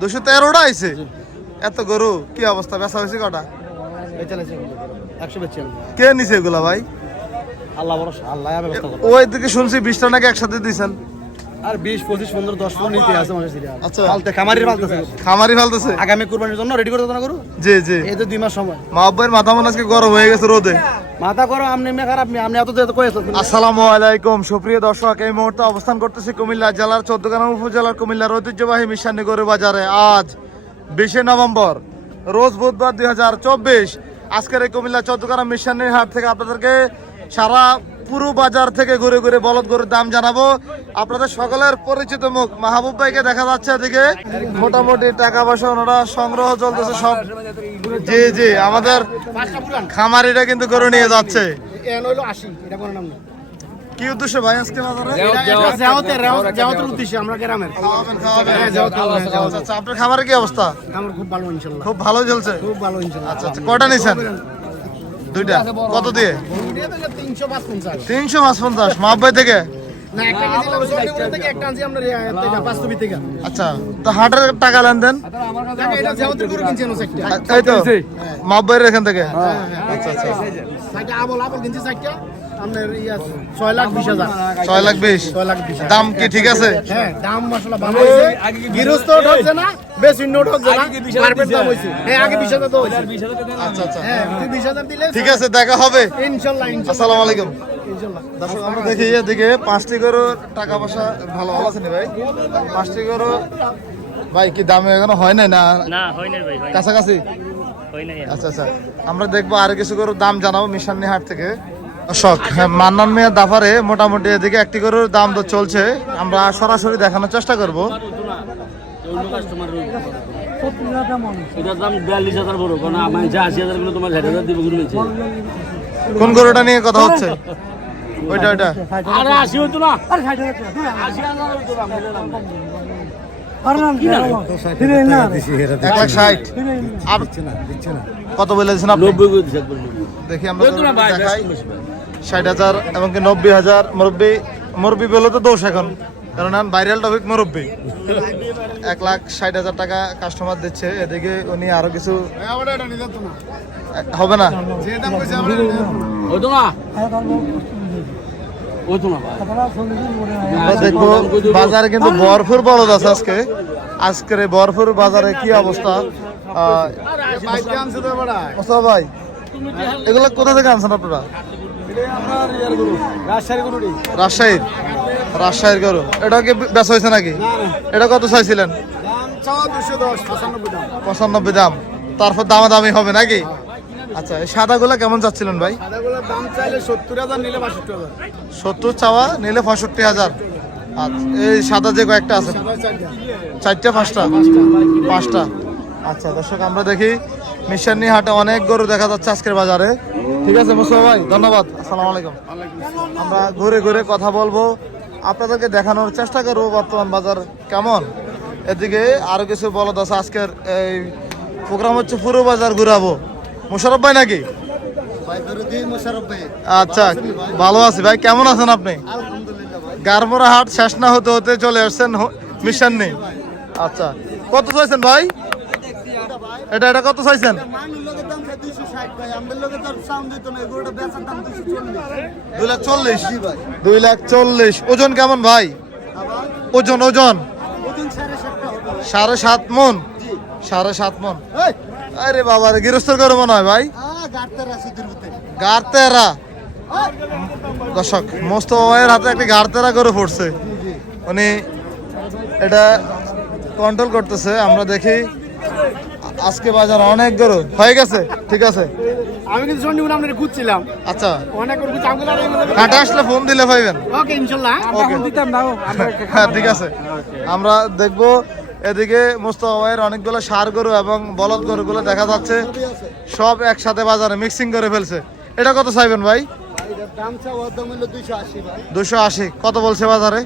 দুশো তেরোটা আইছে। এত গরু কি অবস্থা? বেচা হয়েছে কটা কে নিছে এগুলা ভাই? আল্লাহ আল্লাহ ওই দিকে শুনছি বিশটা নাকি একসাথে দিছেন। আর বিশ পঁচিশ পনেরো দশ পনেরো নিতে আছে মানুষের সিরিয়াল। আচ্ছা। পালতে খামারির পালতেছে খামারি ফেলতেছে আগামী কুরবানির জন্য রেডি করে দেবো না করু জি জি। এই তো দুই মাস সময়। মা আব্বাইয়ের মাথা মনে আজকে গরম হয়ে গেছে রোদে। মাথা করো আপনি এমনি খারাপ আপনি এত যেতে কয়েছেন আসসালামু আলাইকুম সুপ্রিয় দর্শক এই মুহূর্তে অবস্থান করতেছি কুমিল্লা জেলার চৌদ্দগ্রাম উপজেলার কুমিল্লার ঐতিহ্যবাহী মিশানি গরু বাজারে। আজ বিশে নভেম্বর রোজ বুধবার দুই হাজার চব্বিশ। আজকের এই কুমিল্লা চৌদ্দগ্রাম মিশানির হাট থেকে আপনাদেরকে সারা পুরো বাজার থেকে ঘুরে ঘুরে বলদ গরুর দাম জানাব। আপনাদের সকলের পরিচিত মুখ। মাহবুব ভাইকে দেখা যাচ্ছে এদিকে। মোটামুটি টাকা পয়সা ওনারা সংগ্রহ চলতেছে সব। জি জি আমাদের খামারিরা কিন্তু গরু নিয়ে যাচ্ছে। এন হইল আশি এটা কোনো নাম না কি উদ্দেশ্য ভাই আজকে বাজারে উদ্দেশ্যে আমরা গ্রামের। খাওয়াবেন, খাওয়াবেন। হ্যাঁ, যাও। আচ্ছা, আচ্ছা, আপনার খাবারের কি অবস্থা? আমার খুব ভালো ইনশাল্লাহ। খুব ভালো চলছে? খুব ভালো ইনশাল্লাহ। আচ্ছা আচ্ছা কয়টা নিছেন? দুইটা? কত দিয়ে? তিনশো পাঁচ পঞ্চাশ মাব্বাই থেকে? আচ্ছা তো হাটের টাকা লেনদেন? এই তো মাব্বাইয়ের এখান থেকে? আচ্ছা আচ্ছা। চারটা আবল আবল কিনছি চারটা আপনার ইয়া ছয় লাখ বিশ হাজার। ছয় লাখ বিশ? ছয় লাখ বিশ দাম কি ঠিক আছে? হ্যাঁ দাম মশলা ভালো হয়েছে। গৃহস্থ ঠকছে না বেশি নোট হচ্ছে না। মার্কেট দাম হয়েছে। হ্যাঁ আগে বিশ হাজার তো হয়েছে। আচ্ছা আচ্ছা। হ্যাঁ বিশ হাজার দিলে ঠিক আছে দেখা হবে। ইনশাল্লাহ ইনশাল্লাহ। আসসালামু আলাইকুম। দর্শক আমরা দেখি এদিকে পাঁচটি গরুর টাকা পয়সা ভালো ভালো আছে ভাই? পাঁচটি গরু ভাই কি দামে এখনও হয় নাই না? না হয় নাই ভাই কাছাকাছি? আচ্ছা আচ্ছা। আমরা দেখব আর কিছু গরুর দাম জানাব মিশানি হাট থেকে। শখ হ্যাঁ মান্নান মিয়া দাফারে মোটামুটি এদিকে একটি গরুর দাম তো চলছে। আমরা সরাসরি দেখানোর চেষ্টা করব। কোন গরুটা নিয়ে কথা হচ্ছে? ওইটা ওইটা। আরে আশি হইতো না। এক লাখ ষাট। কত বলেছেন আপনি। দেখি আমরা না দেখাই। ষাট হাজার এবং কি নব্বই হাজার মুরব্বী মুরব্বী বলে তো দোষ এখন। কারণ এখন ভাইরাল টপিক মুরব্বী। এক লাখ ষাট হাজার টাকা কাস্টমার দিচ্ছে। এদিকে উনি আরও কিছু হবে না? দেখব বাজারে কিন্তু ভরপুর বলদ আছে আজকে। আজকের এই ভরপুর বাজারে কি অবস্থা? ভাই এগুলো কোথা থেকে আনছেন আপনারা? রাজশাহীর রাজশাহীর? গরু। এটা কি বেচা হয়েছে নাকি? এটা কত চাইছিলেন? পঁচানব্বই দাম। তারপর দামাদামি হবে নাকি? আচ্ছা সাদাগুলো কেমন চাচ্ছিলেন ভাই? সত্তর চাওয়া নিলে পঁয়ষট্টি হাজার। আচ্ছা এই সাদা যে কয়েকটা আছে? চারটা পাঁচটা? পাঁচটা। আচ্ছা দর্শক আমরা দেখি মিশানি হাটে অনেক গরু দেখা যাচ্ছে আজকের বাজারে। ঠিক আছে, মুস্তফা ভাই, ধন্যবাদ। আসসালামু আলাইকুম। আমরা ঘুরে ঘুরে কথা বলব। আপনাদেরকে দেখানোর চেষ্টা করব বর্তমান বাজার কেমন। এদিকে আরও কিছু বলদ আছে, আজকের এই প্রোগ্রাম হচ্ছে পুরো বাজার ঘুরাবো। মুশারফ ভাই নাকি? আচ্ছা ভালো আছি ভাই, কেমন আছেন আপনি? গারমোরা হাট শেষ না হতে হতে চলে আসছেন মিশন নেই আচ্ছা কত চাইছেন ভাই? এটা এটা কত চাইছেন? দুই লাখ চল্লিশ? দুই লাখ চল্লিশ। ওজন কেমন ভাই? ওজন ওজন? সাড়ে সাত মন? সাড়ে সাত মন। আরে বাবা রে গৃহস্থর করে মনে হয় ভাই? গারতেরা দর্শক মোস্তফা ভাইয়ের হাতে একটি গারতেরা করে পড়ছে। উনি এটা কন্ট্রোল করতেছে আমরা দেখি। আজকে বাজার অনেক গরু। হয়ে গেছে? ঠিক আছে? আমি কিন্তু চন্ডীগড় আপনার খুঁজছিলাম। আচ্ছা। অনেক কাটা আসলে ফোন দিলে পাইবেন? ওকে ইনশাল্লাহ। ওকে। দিতাম না হ্যাঁ ঠিক আছে। আমরা দেখব এদিকে মোস্তফা ভাইয়ের অনেকগুলো সার গরু এবং বলদ গরুগুলো দেখা যাচ্ছে। সব একসাথে বাজারে মিক্সিং করে ফেলছে। এটা কত চাইবেন ভাই? দাম চাওয়া দাম হলো দুইশো আশি ভাই। দুশো আশি। কত বলছে বাজারে?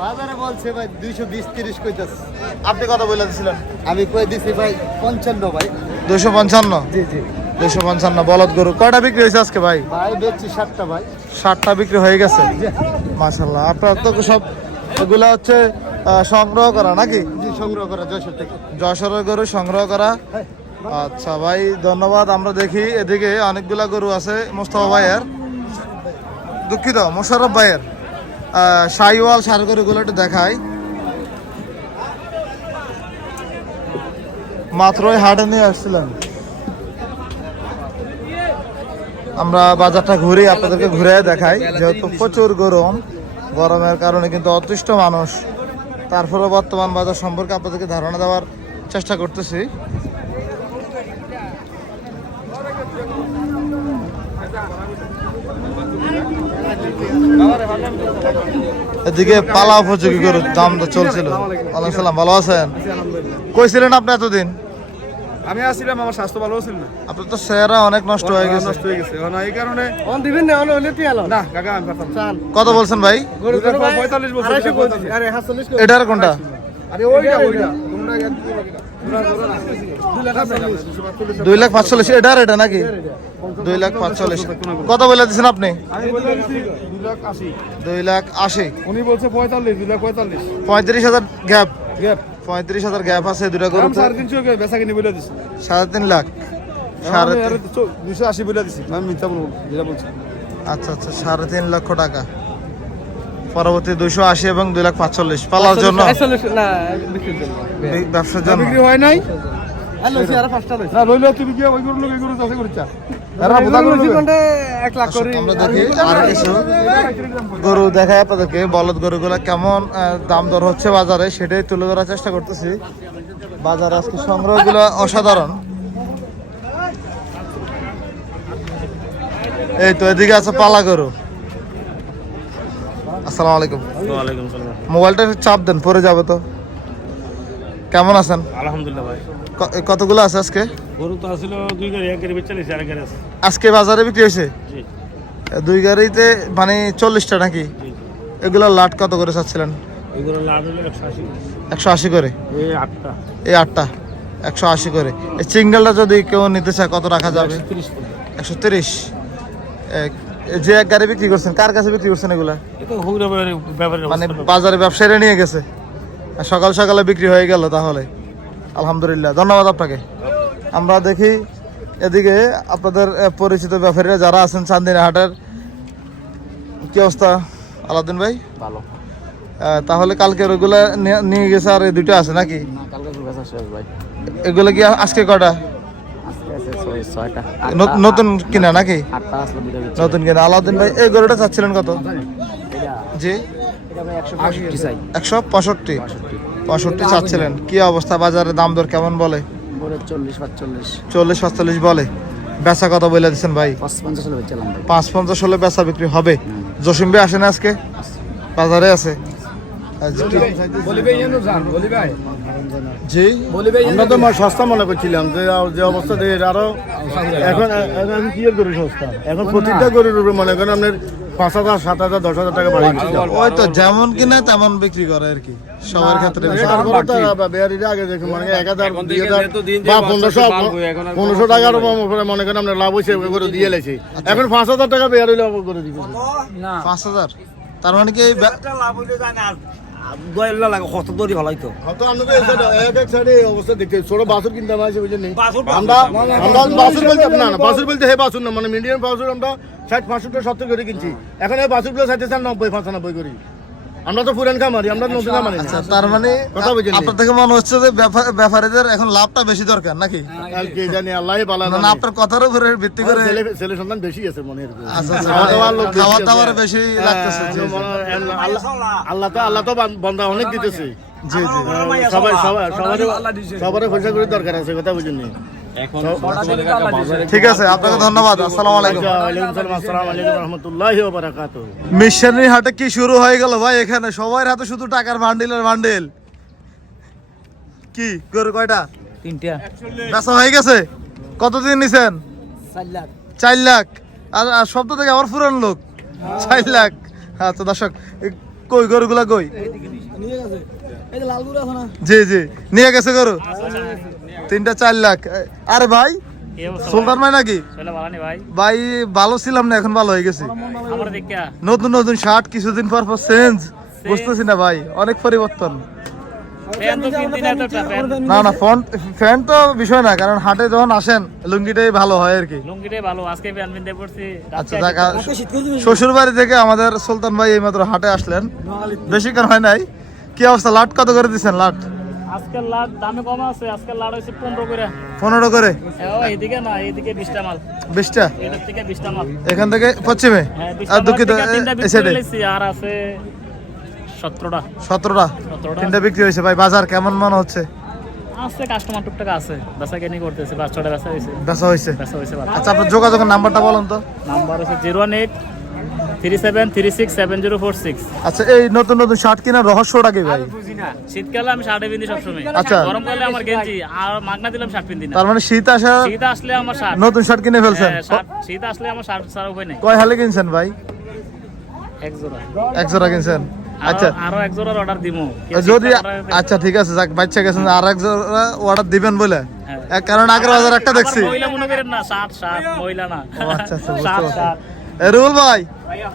বাজারে বলছে ভাই দুইশো বিশ তিরিশ কইতাছে। আপনি কত বলে দিছিলেন? আমি কই দিছি ভাই পঞ্চান্ন ভাই। দুশো পঞ্চান্ন? জি জি। দুশো পঞ্চান্ন বলদ গরু। কয়টা বিক্রি হয়েছে আজকে ভাই? ভাই বেচছি সাতটা ভাই। ষাটটা বিক্রি হয়ে গেছে? মাশাল্লাহ আপনার তো সব এগুলা হচ্ছে সংগ্রহ করা নাকি? সংগ্রহ করা যশোর থেকে। যশোরের গরু সংগ্রহ করা? আচ্ছা ভাই ধন্যবাদ। আমরা দেখি এদিকে অনেকগুলা গরু আছে মোস্তফা ভাইয়ের। দুঃখিত মোশারফ ভাইয়ের। আহ, শাহিওয়াল সার গরুগুলো একটু দেখাই। মাত্রই হাটে নিয়ে আসছিলেন আমরা বাজারটা ঘুরি আপনাদেরকে ঘুরে দেখাই, যেহেতু প্রচুর গরম, গরমের কারণে কিন্তু অতিষ্ঠ মানুষ। তারপরে বর্তমান বাজার সম্পর্কে আপনাদেরকে ধারণা দেওয়ার চেষ্টা করতেছি। এদিকে পালা উপযোগী গরুর দাম চলছিল। ভালো আছেন? কইছিলেন আপনি এতদিন? আমি আসছিলাম আমার স্বাস্থ্য ভালো ছিল না। আপনার তো চেহারা অনেক নষ্ট হয়ে গেছে। নষ্ট হয়ে গেছে। না এই কারণে অন দিবেন না হলে তুই আলো। না কাকা আমি পারতাম চান কত বলছেন ভাই? গরু দুইটা পঁয়তাল্লিশ বছর। আরে হাতচল্লিশ করে। এটার কোনটা? আরে ওইটা ওইটা। তোমরা দুই লাখ পাঁচচল্লিশ এটার এটা নাকি? দুই লাখ পাঁচচল্লিশ। কত বলে দিচ্ছেন আপনি? দুই লাখ আশি। উনি বলছে পঁয়তাল্লিশ দুই লাখ পঁয়তাল্লিশ। পঁয়ত্রিশ হাজার গ্যাপ। গ্যাপ। পঁয়ত্রিশ হাজার গ্যাপ আছে দুটা গরু সাড়ে তিনশো বেচা কিনে বলে দিচ্ছি সাড়ে তিন লাখ। সাড়ে দুশো আশি বলে দিচ্ছি আমি মিথ্যা বলব যেটা বলছি। আচ্ছা আচ্ছা সাড়ে তিন লক্ষ টাকা। পরবর্তী দুশো আশি এবং দুই লাখ পাঁচচল্লিশ। পালার জন্য। ব্যবসার জন্য। বিক্রি হয় নাই। আর লইছি, আরও পাঁচটা লইছি। না রইলে তুমি কি ওই গরু লোক এই গরু চাষে করছা গরু দেখায় আপনাদেরকে বলদ গরুগুলো কেমন দাম দর হচ্ছে বাজারে সেটাই তুলে ধরার চেষ্টা করতেছি। বাজারে আজকে সংগ্রহগুলো অসাধারণ। এই তো এদিকে আছে পালা গরু। আসসালামু আলাইকুম। মোবাইলটা একটু চাপ দেন পরে যাবে তো। কেমন আছেন? আলহামদুলিল্লাহ ভাই। কতগুলো আছে আজকে? গরু তো আসলে দুই গাড়ি এক গাড়ি বেচালিস আর গাড়ি আছে। আজকে বাজারে বিক্রি হয়েছে? দুই গাড়িতে মানে চল্লিশটা নাকি? এগুলো লাট কত করে চাচ্ছিলেন? এগুলো লাভ হলো একশো আশি করে। এই আটটা। এই আটটা? একশো আশি করে। এই সিঙ্গেলটা যদি কেউ নিতে চায় কত রাখা যাবে? একশো তিরিশ যে এক গাড়ি বিক্রি করছেন কার কাছে বিক্রি করছেন এগুলা? মানে বাজারে ব্যবসায়ীরা নিয়ে গেছে। সকাল সকালে বিক্রি হয়ে গেল তাহলে। আলহামদুলিল্লাহ ধন্যবাদ আপনাকে। আমরা দেখি এদিকে আপনাদের পরিচিত ব্যাপারীরা যারা আছেন চান্দিনা হাটের কি অবস্থা? আলাদিন ভাই? ভালো। তাহলে কালকে ওগুলা নিয়ে- গেছে আর এই দুটো আছে নাকি? এগুলো কি আজকে কটা? নতুন কিনা নাকি? নতুন কিনা। আলাদিন ভাই এই গরুটা চাচ্ছিলেন কত? এটা জি? এটা ভাই একশো পঁয়ষট্টি পঁয়ষট্টি? চাচ্ছিলেন। কি অবস্থা? বাজারে দাম দর কেমন বলে? বলে চল্লিশ পাঁচচল্লিশ। বলে। বেচা কথা বলে দিচ্ছেন ভাই? পাঁচ পঞ্চাশ হলে ভাই। পাঁচ পঞ্চাশ হলে বেচা বিক্রি হবে। জসিম ভাই আসেন আজকে? বাজারে আছে। জি। আমরা তো সস্তা মনে করছিলাম যে যে অবস্থা দিয়ে আরও এখন এখন কি গরু সস্তা? এখন প্রতিটা গরুর উপরে মনে করেন আপনার পাঁচ হাজার সাত হাজার দশ হাজার টাকা বাড়িয়ে ওই তো যেমন কিনা তেমন বিক্রি করে আর কি সবার ক্ষেত্রে। বিষয়। তারপরে তো বা- আগে দেখুন মানে এক হাজার দুই হাজার বা পনেরোশো পনেরোশো টাকার উপরে মনে করেন আপনার লাভ হয়েছে গরু দিয়ে লেছে। এখন পাঁচ হাজার টাকা বেয়ার হইলে গরু দিবে পাঁচ হাজার? তার মানে কি এই বে- হয়তো আপনাকে এই side এ, এক এক সাইডে অবস্থা দেখতে ছোট বাছুর কিনতে আমরা আমরা বলতে না না বাছুর বলতে হে বাসুর না মানে মিডিয়াম বাসুর আমরা ষাট পাঁচশো সত্তর করে কিনছি। এখন এই বাছুরগুলো ষাট চার নব্বই পঁচানব্বই করি। আমরা তো পুরান খামারি আমরা নতুন খামারি আচ্ছা তার মানে কথা বুঝেননি? আপনার থেকে মনে হচ্ছে যে ব্যাপারীদের এখন লাভটা বেশি দরকার নাকি? কে জানি আল্লাহ পালা না আপনার কথার উপরে ভিত্তি করে ছেলে সন্তান বেশি আছে মনে হয়। আচ্ছা আচ্ছা, খাওয়া দাওয়ার লোক বেশি খাওয়া দাওয়ার বেশি লাগতেছে হ্যাঁ, হয় আল্লাহ তো আল্লাহ তো বান- বন্দা অনেক দিতেছে। জি জি সবাই সবাই সবারই সবারই পয়সা করে দরকার আছে কথা বুঝেননি ঠিক আছে আপনাকে ধন্যবাদ। আসসালামু আলাইকুম। মিশনারি হাটে কি শুরু হয়ে গেল ভাই এখানে? সবার হাতে শুধু টাকার বান্ডিল আর বান্ডিল কি? গরু কয়টা? তিনটা। বেচা হয়ে গেছে? কতদিন নিছেন? চার লাখ। আর আর শব্দ থেকে আমার পুরান লোক। চার লাখ। আচ্ছা দর্শক কই গরুগুলা কই? এই যে লাল গরু আছে না? জি জি। নিয়ে গেছে গরু? তিনটা চার লাখ। আরে ভাই সুলতান ভাই নাকি? ভাই। ভাই ভালো ছিলাম না এখন ভালো হয়ে গেছি। নতুন নতুন শার্ট কিছুদিন পর পর চেঞ্জ বুঝতেছি না ভাই অনেক পরিবর্তন। ফ্যান না ফ্যান না না ফোন ফ্যান তো বিষয় না কারণ হাটে যখন আসেন লুঙ্গিটাই ভালো হয় আর কি। লুঙ্গিটাই ভালো আজকে ফ্যান কিনতে পড়ছি আচ্ছা শ্বশুর বাড়ি থেকে আমাদের সুলতান ভাই এইমাত্র হাটে আসলেন। বেশিক্ষণ হয় নাই। কি অবস্থা লাট কত করে দিচ্ছেন লাট? আজকাল লাট দামে কম আছে আজকাল লাট হয়েছে পনেরো করে। পনেরো করে? ও এদিকে না এদিকে বিশটা মাল। বিশটা? এটার থেকে বিশটা মাল। এখান থেকে পশ্চিমে? হ্যাঁ আর দুঃখিত আর আছে সতেরোটা। সতেরোটা? সতেরোটা। তিনটা বিক্রি হয়েছে। ভাই বাজার কেমন মনে হচ্ছে? আছে কাস্টমার টুকটাক আছে। বেচা কেনি করতেছে বেচা হয়েছে। বেচা হয়েছে। বেচা হয়েছে আচ্ছা আপনার যোগাযোগের নাম্বারটা বলুন তো। নাম্বার হচ্ছে জিরো এইট আচ্ছা এই নতুন নতুন শার্ট কেনার রহস্যটা কি ভাই? শীতকালে আমি শার্টে পিন্ধি সবসময়। আচ্ছা। গরমকালে আমার গেঞ্জি আর মাগনা দিলাম শার্ট পিন্ধি না। তার মানে শীত আসা শীত আসলে আমার শার্ট। নতুন শার্ট কিনে ফেলছেন? হ্যাঁ, শীত আসলে আমার শার্ট ছাড়া উপায় নেই। কয় হালে কিনছেন ভাই? এক জোড়া। এক জোড়া কিনছেন? আচ্ছা আচ্ছা। আরও এক জোড়ার অর্ডার দিমু। যদি আচ্ছা ঠিক আছে যাক বাচ্চা গেছেন আর এক জোড়া অর্ডার দিবেন বলে? হ্যাঁ। এক কারণ আগের একটা দেখছি। মহিলা মনে করেন না শার্ট শার্ট মহিলা না। আচ্ছা আচ্ছা রুল ভাই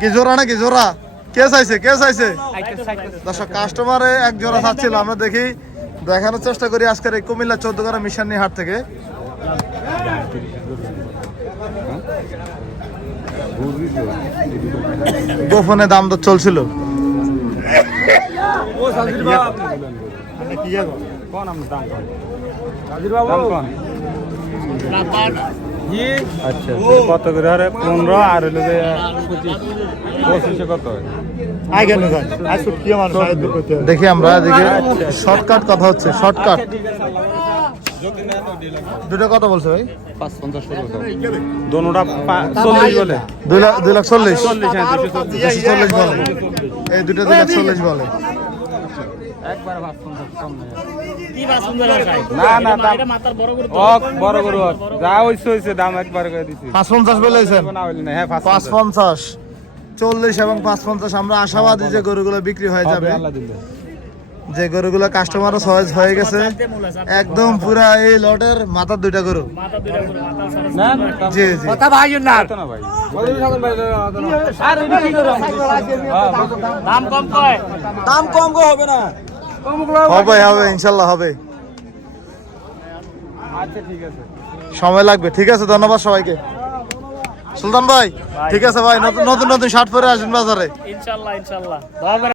কি জোড়া নাকি জোড়া? কে চাইছে কে চাইছে? দর্শক কাস্টমারে এক জোড়া চাচ্ছিল আমরা দেখি দেখানোর চেষ্টা করি আজকের এই কুমিল্লা চোদ্দ গ্রাম মিশানি হাট থেকে। গোপনে দাম দর চলছিল। আচ্ছা কত করে? আরে পনেরো আর হলো যে পঁচিশে। কত দেখি আমরা এদিকে। শর্টকাট কথা হচ্ছে শর্টকাট। দুটো কত বলছে ভাই? পাঁচ পঞ্চাশ দোনোটা চল্লিশ বলে। দুই লাখ দুই লাখ চল্লিশ। চল্লিশ হ্যাঁ চল্লিশ চল্লিশ। বলে এই দুটো দুই লাখ চল্লিশ বলে। কি বা সুন্দর ভাষায় না, না, দাম- এটা মাথার বড় করে ও বড় গরু হোক। যা হইছে হইছে দাম একবার করে দিছি। পাঁচ পঞ্চাশ বলেছেন না হইলে না হ্যাঁ চল্লিশ এবং আমরা আশাবাদী যে গরুগুলো বিক্রি হয়ে যাবে। যে গরুগুলো কাস্টমারও সহজ হয়ে গেছে। একদম পুরা এই লটের মাথার দুইটা গরু। মাথা দুইটা করে মাথা সারা না জি জি। কত না। ভাই। দাম কম কয়? হবে হবে হবে ইনশাল্লাহ হবে। আচ্ছা ঠিক আছে। সময় লাগবে ঠিক আছে ধন্যবাদ সবাইকে। সুলতান ভাই ঠিক আছে ভাই নতুন নতুন নতুন শার্ট পরে আসেন বাজারে। ইনশাল্লাহ